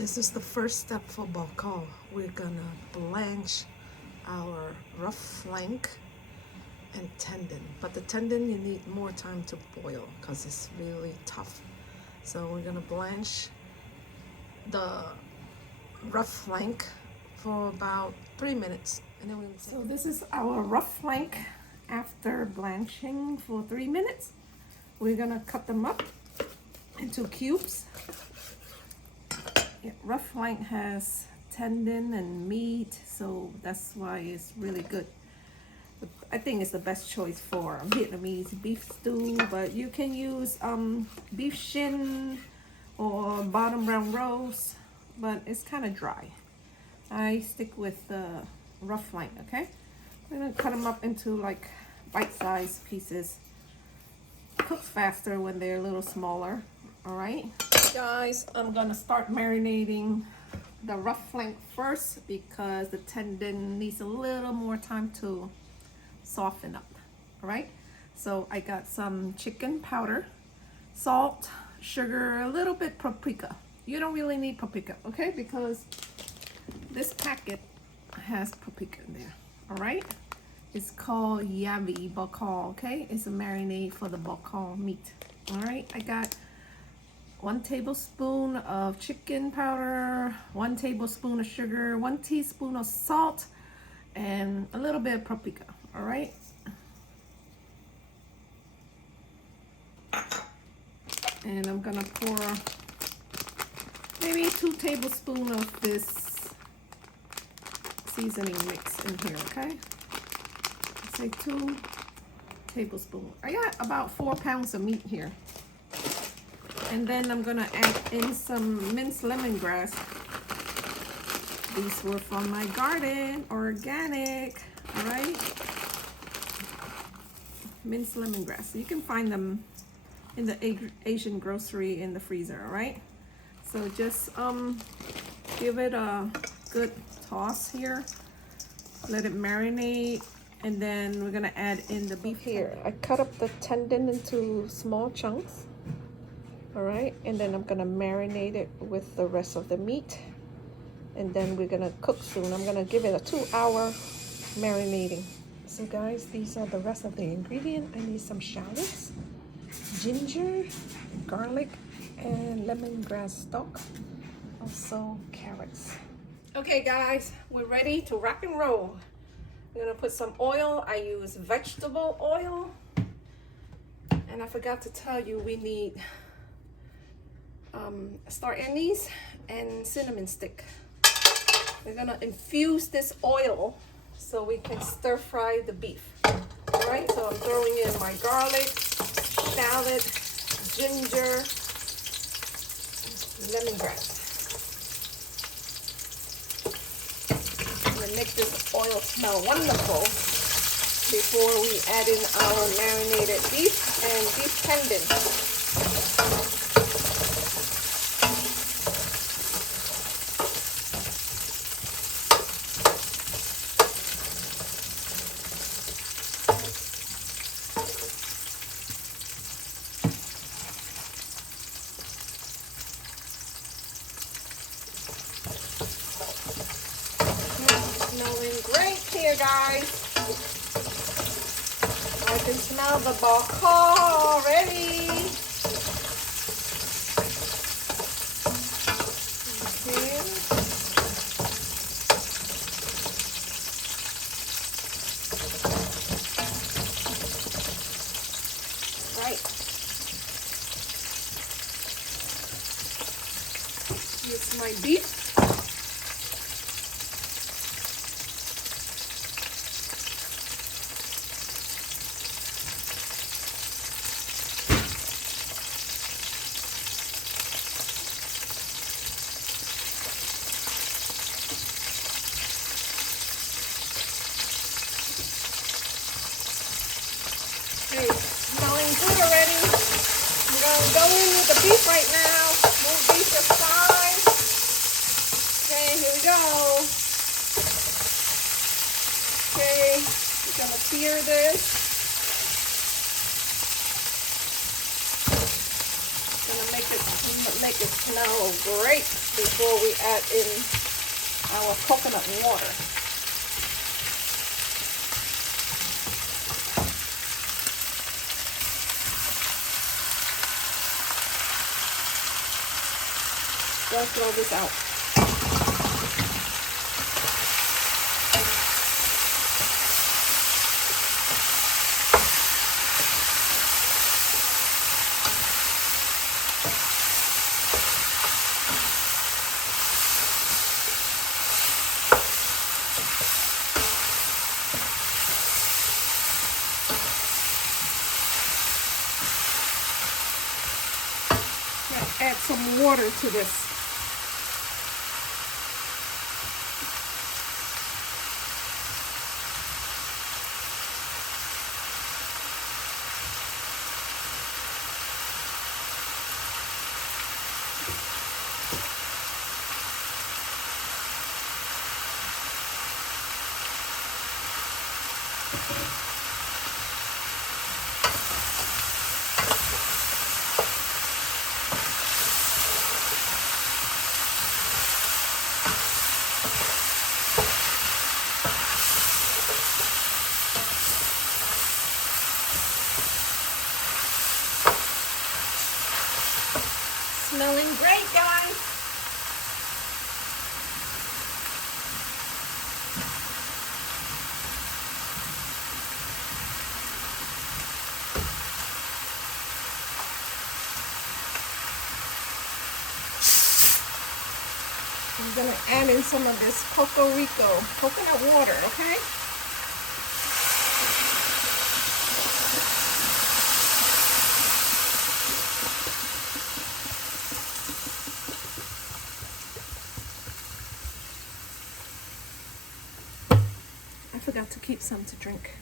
This is the first step for bokal. We're gonna blanch our rough flank and tendon. But the tendon you need more time to boil because it's really tough. So we're gonna blanch the rough flank for about 3 minutes. And then so this is our rough flank after blanching for 3 minutes. We're gonna cut them up into cubes. Yeah, rough flank has tendon and meat, so that's why it's really good. I think it's the best choice for Vietnamese beef stew, but you can use beef shin or bottom brown roast, but it's kind of dry. I stick with the rough flank, okay? I'm gonna cut them up into like bite-sized pieces. Cooks faster when they're a little smaller, all right? Guys, I'm gonna start marinating the rough flank first because the tendon needs a little more time to soften up, all right? So I got some chicken powder, salt, sugar, a little bit paprika. You don't really need paprika, okay? Because this packet has paprika in there, all right? It's called Yavi bokal, okay? It's a marinade for the bokal meat, all right? I got 1 tablespoon of chicken powder, 1 tablespoon of sugar, 1 teaspoon of salt, and a little bit of paprika, all right? And I'm gonna pour maybe 2 tablespoons of this seasoning mix in here, okay? Say 2 tablespoons. I got about 4 pounds of meat here. And then I'm gonna add in some minced lemongrass. These were from my garden, organic, all right? Minced lemongrass. You can find them in the Asian grocery in the freezer, all right? So just give it a good toss here. Let it marinate, and then we're gonna add in the beef here. I cut up the tendon into small chunks. All right, and then I'm gonna marinate it with the rest of the meat, and then we're gonna cook soon. I'm gonna give it a 2-hour marinating. So guys, these are the rest of the ingredient. I need some shallots, ginger, garlic, and lemongrass stalk, also carrots. Okay guys, we're ready to rock and roll. We're gonna put some oil. I use vegetable oil, and I forgot to tell you we need star anise and cinnamon stick. We're gonna infuse this oil so we can stir fry the beef. All right, so I'm throwing in my garlic, shallot, ginger, lemongrass. I'm gonna make this oil smell wonderful before we add in our marinated beef and beef tendon. Smelling great here, guys. I can smell the bokal already. Okay. Right. Here's my beef. Okay, smelling good already. I'm gonna go in with the beef right now. Move beef aside. Okay, here we go. Okay, we're gonna sear this. Gonna make make it smell great before we add in our coconut water. Don't throw this out. Add some water to this. Smelling great, guys. I'm gonna add in some of this coconut water, okay? I forgot to keep some to drink,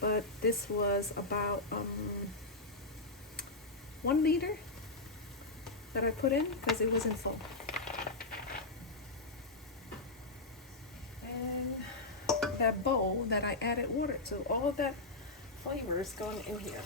but this was about 1 liter that I put in because it wasn't full. And that bowl that I added water to, all of that flavor is going in here.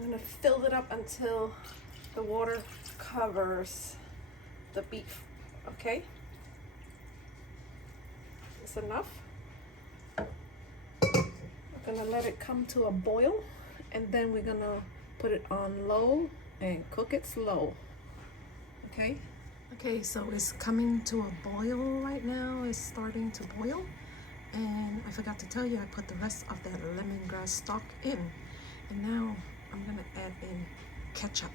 I'm going to fill it up until the water covers the beef, okay? It's enough. I'm going to let it come to a boil, and then we're going to put it on low and cook it slow, okay? Okay, so it's coming to a boil right now. It's starting to boil, and I forgot to tell you I put the rest of that lemongrass stock in, and now I'm gonna add in ketchup,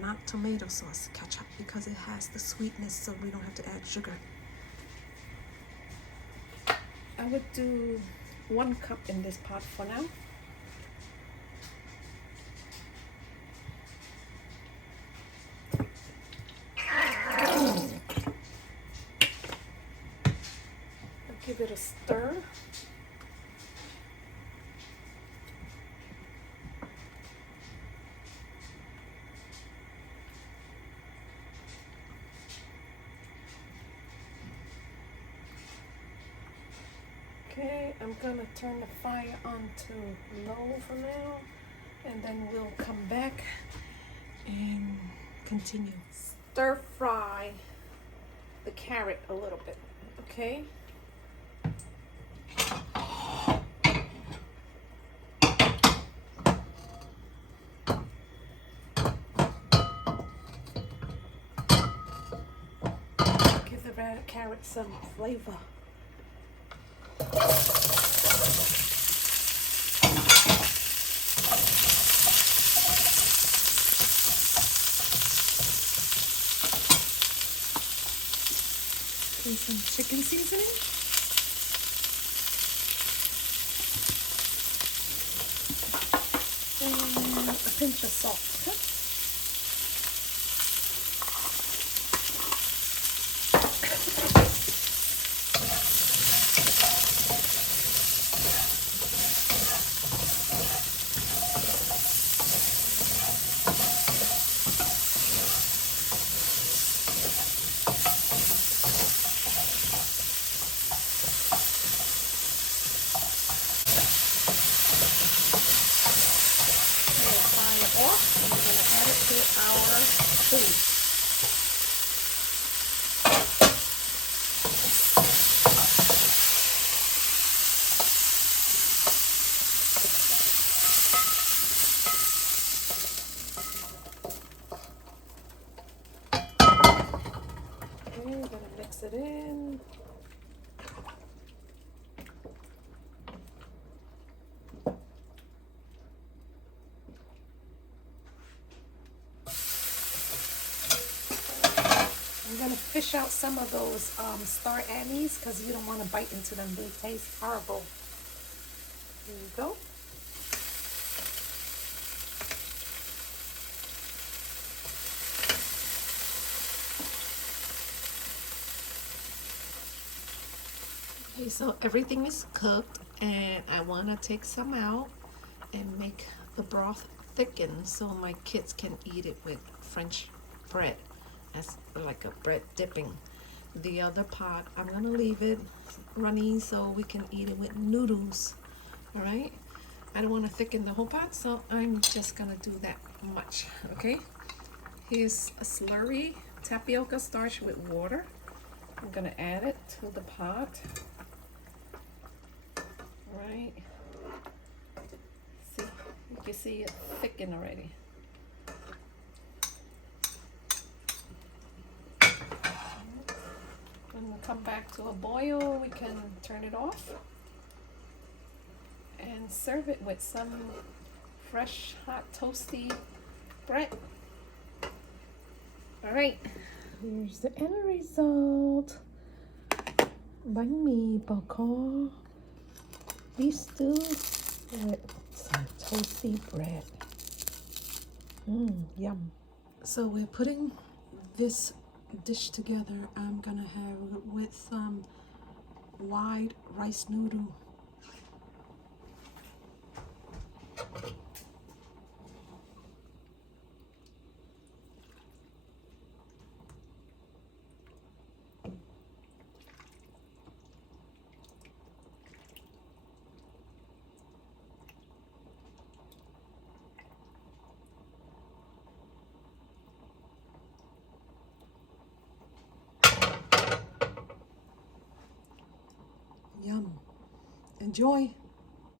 not tomato sauce, ketchup, because it has the sweetness, so we don't have to add sugar. I would do 1 cup in this pot for now. I'll give it a stir. Okay, I'm gonna turn the fire on to low for now, and then we'll come back and continue. Stir fry the carrot a little bit, okay? Give the carrot some flavor. Some chicken seasoning. And a pinch of salt. Okay? fish out some of those star anise because you don't want to bite into them. They taste horrible. There you go. Okay, so everything is cooked and I want to take some out and make the broth thicken so my kids can eat it with French bread as like a bread dipping. The other pot, I'm gonna leave it running so we can eat it with noodles. All right, I don't want to thicken the whole pot, so I'm just gonna do that much. Okay, here's a slurry tapioca starch with water. I'm gonna add it to the pot. Right, see, you can see it thicken already. When we come back to a boil, we can turn it off and serve it with some fresh, hot, toasty bread. All right, here's the end result. Bánh mì bò kho, beef stew with some toasty bread. Yum. So we're putting this dish together. I'm gonna have it with some white rice noodle. Yum. Enjoy.